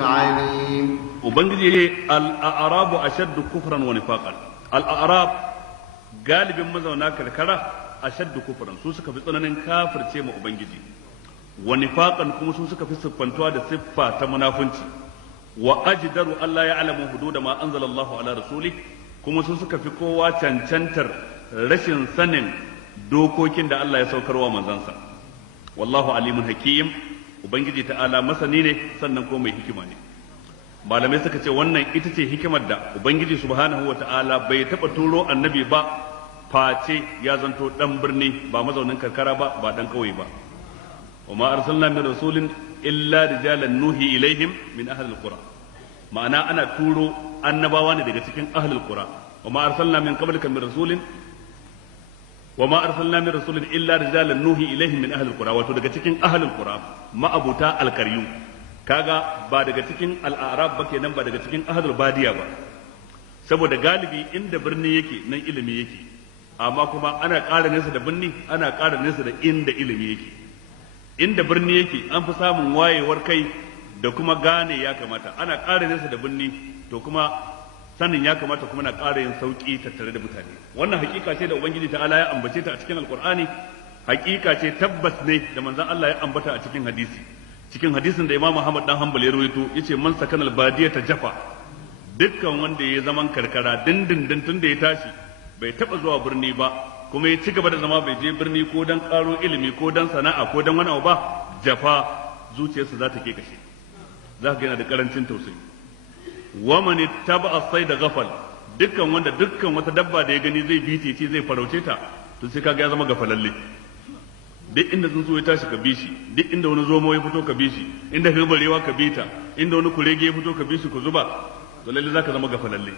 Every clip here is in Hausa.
عليم. ubangiji al-a'rabu ashaddu kufran wa nifaqan. al-a'rab galibin mazauna karkara ashaddu kufran, su suka fi tsananin kafirce ma ubangiji, wa nifaqan kuma su suka fi siffantuwa da siffa ta munafunci, wa ajdaru alla ya'lamu hududa ma anzalallahu ala rasulih, kuma su suka fi kowa cancantar rashin sanin dokokin da Allah ya saukarwa manzansa. wallahu alimun hakim, ubangiji ta'ala masani ne sannan ko mai hikima ne. malamai suka ce wannan ita ce hikimar da ubangiji subhanahu wa ta'ala bai taba turo annabi ba face ya zanto dan birni, ba mazaunin karkara ba dan kauye ba. wa ma arsalna min rasulin illa rijalan nuhi ilaihim min ahli alqura, ma'ana ana turo annabawa ne daga cikin ahli alqura. wa ma arsalna min qablika min rasulin وما أرسلنا من رسول إلا رجالا نوحي إليهم من أهل القرى, wato daga cikin ahlul qura ma'abuta alqaryu, kaga ba daga cikin al'arab ba kenan, ba daga cikin ahlul badiya ba, saboda galibi inda birni yake nan ilimi yake, amma kuma ana ƙara nesa da birni, ana ƙara nesa da inda ilimi yake. inda birni yake an fi samun wayewar kai da kuma gane ya kamata, ana ƙara nesa da birni to kuma sanin ya kamata kuma na ƙara yin sauƙi tattare da mutane. wannan hakika ce da ubangiji ta'ala ya ambace ta a cikin alqur'ani, hakika ce tabbas ne da manzon Allah ya ambata a cikin hadisi. cikin hadisin da Imam Muhammad dan Hanbal ya rawaito yace man sakana albadiyata jafa, dukkan wanda ya zaman karkara dindindin tun da ya tashi bai taba zuwa birni ba kuma ya ci gaba da zama bai je birni ko dan ƙaro ilimi ko dan sana'a ko dan wani abu ba, jafa, zuciyarsa za ta ke kashe, za ka ga yana da karancin tausayi. wa man ittaba as-sayda ghafal, dukkan wanda dukkan wata dabba da ya gani zai bi ce zai farauce ta, to sai kaga ya zama gafalalle. duk inda tsuntsu ya tashi ka bi shi, duk inda wani zomo ya fito ka bi shi, inda ka barewa ka bi ta, inda wani kurege ya fito ka bi shi ku zuba, to lalle zaka zama gafalalle.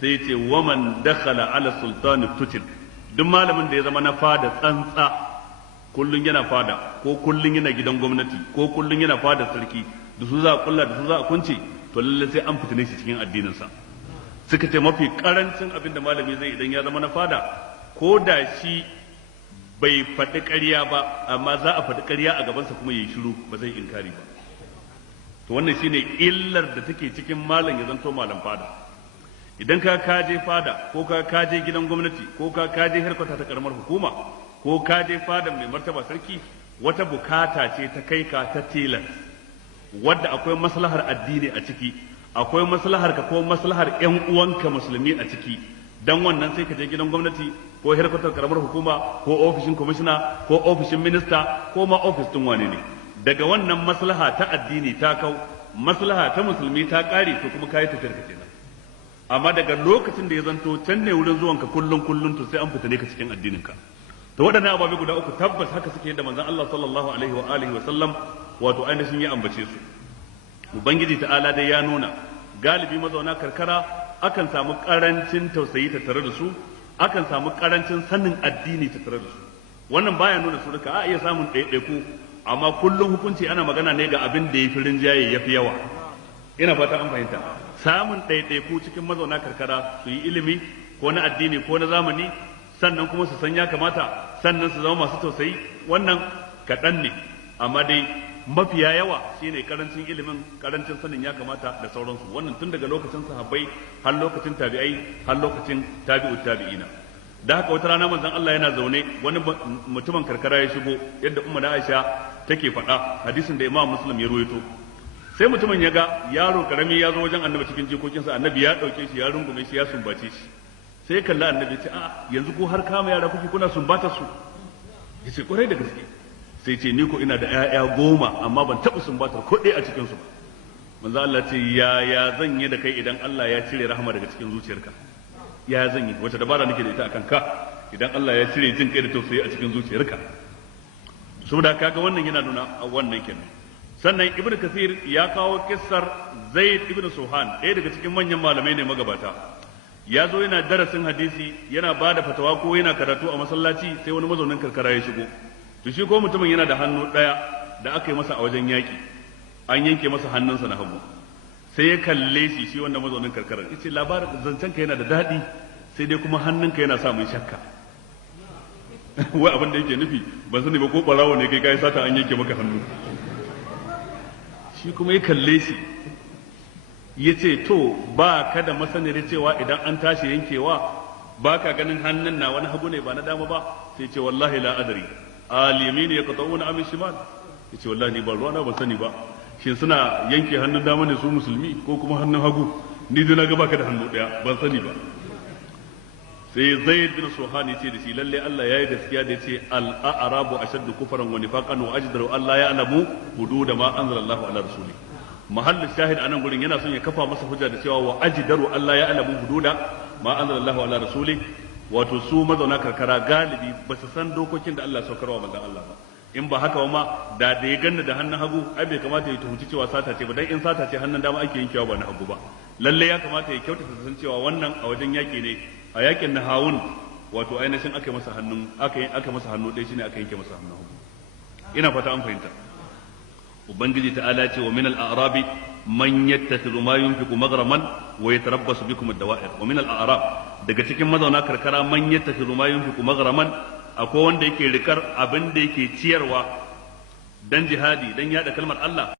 sai ce wa man dakhala ala sultani tutil, duk malamin da ya zama na fada tsantsa, kullun yana fada ko kullun yana gidan gwamnati ko kullun yana fada sarki, da su za a kulla da su za a kunce, to lalle sai an fitine shi cikin addininsa. suka ce mafi karancin abin da malami zai idan ya zama na fada, ko da shi bai faɗi ƙarya ba amma za a faɗi ƙarya a gabansa kuma yayi shiru, ba zai inkari ba. to wannan shine illar da take cikin malam ya zanto malam fada. idan ka kaje fada ko ka kaje gidan gwamnati ko ka kaje harkata ta karamar hukuma ko ka je fadan mai martaba sarki, wata bukata ce ta kai ka ta tilas, wadda akwai maslahar addini a ciki, akwai maslahar ka ko maslahar ƴan uwanka musulmi a ciki, dan wannan sai ka je gidan gwamnati ko harkatar karamar hukuma ko ofishin kwamishina ko ofishin minista ko ma ofis din wane ne. daga wannan maslaha ta addini ta kau, maslaha ta musulmi ta kare, to kuma kai tafiyar ka kenan. amma daga lokacin da ya zanto can ne wurin zuwanka kullun to sai an fita ne ka cikin addinin ka. to waɗannan ababe guda uku tabbas haka suke da manzon Allah sallallahu alaihi wa alihi wa sallam wato ainihin ya ambace su. ubangiji ta'ala dai ya nuna galibi mazauna karkara akan samu karancin tausayi tattare da su, akan samu karancin sanin addini tattare da su. wannan baya nuna su duka, a iya samun ɗaiɗaiku, amma kullum hukunci ana magana ne ga abin da ya fi rinjaye ya fi yawa. ina fata an fahimta. samun ɗaiɗaiku cikin mazauna karkara su yi ilimi ko na addini ko na zamani, sannan kuma su san ya kamata, sannan su zama masu tausayi, wannan kaɗan ne. amma dai mafiya yawa shine karancin ilimin, karancin sanin ya kamata da sauransu. wannan tun daga lokacin sahabbai har lokacin tabi'ai har lokacin tabi'ut tabi'ina. da haka wata rana manzon Allah yana zaune, wani mutumin karkara ya shigo, yadda ummu Aisha take faɗa, hadisin da Imam Muslim ya ruwaito. sai mutumin ya ga yaro karami ya zo wajen annabi cikin jikokinsa, annabi ya ɗauke shi ya rungume shi ya sumbace shi. sai ya kalla annabi ya ce, a yanzu ko har kama yara kuke kuna sumbatar su? ya ce kwarai da gaske. sai ce ni ko ina da 'ya'ya 10 amma ban taɓa sumbatar ko ɗaya a cikin su ba. manzo Allah ce ya zan yi da kai idan Allah ya cire rahama daga cikin zuciyarka? ya zan yi, wace dabara nake da ita akan ka idan Allah ya cire jin kai da tausayi a cikin zuciyarka? saboda kaga wannan yana nuna wannan kenan. sannan ibnu kasir ya kawo kissar zaid ibn suhan, ɗaya daga cikin manyan malamai ne magabata. ya zo yana darasin hadisi, yana ba da fatawa ko yana karatu a masallaci, sai wani mazaunin karkara ya shigo. to shi ko mutumin yana da hannu ɗaya da aka yi masa a wajen yaƙi, an yanke masa hannunsa na hagu. sai ya kalle shi wanda mazaunin karkarar, yace labarin zancen ka yana da daɗi, sai dai kuma hannunka yana sa mun shakka. wai abin da yake nufi ban sani ba ko ɓarawo ne kai sata an yanke maka hannu. shi kuma ya kalle shi ya ce to ba ka da masaniyar cewa idan an tashi yankewa ba ka ganin hannun na wani hagu ne ba na dama ba sai ce wallahi la adri al-yamin yaqta'una am shimal yace wallahi ni ba ruwana ban sani ba shin suna yanke hannun dama ne su musulmi ko kuma hannun hagu ni dai na ga baka da hannu daya ban sani ba sai Zaid bin Suhan yace da shi lalle Allah yayi gaskiya da yace al-a'rabu ashaddu kufran wa nifaqan wa ajdaru Allah ya'lamu hudud ma anzalallahu ala rasuli mahallin shahid anan gurin yana son ya kafa masa hujja da cewa wa ajdaru Allah ya'lamu hududa ma anzalallahu ala rasuli wato su mazauna karkara galibi ba su san dokokin da Allah saukarwa manzon Allah ba in ba haka ma da ya ganna da hannun hagu ai bai kamata ya tuhunci cewa sata ce ba dan in sata ce hannun dama ake yankewa ba na hagu ba lalle ya kamata ya kyautata san cewa wannan a wajen yaki ne a yakin na Hawun wato ainihin aka masa hannu ɗaya shine aka yanke masa hannun hagu ina fata an fahimta ubangiji ta'ala ce wa min al-a'rabi man yattakhidhu ma yunfiqu maghraman wa yatarabbasu bikum ad-dawa'ir wa min al-a'rab daga cikin mazauna karkara man yattakhidhu ma yunfiqu maghraman akwai wanda yake rikar abin da yake ciyarwa dan jihadi dan yada kalmar Allah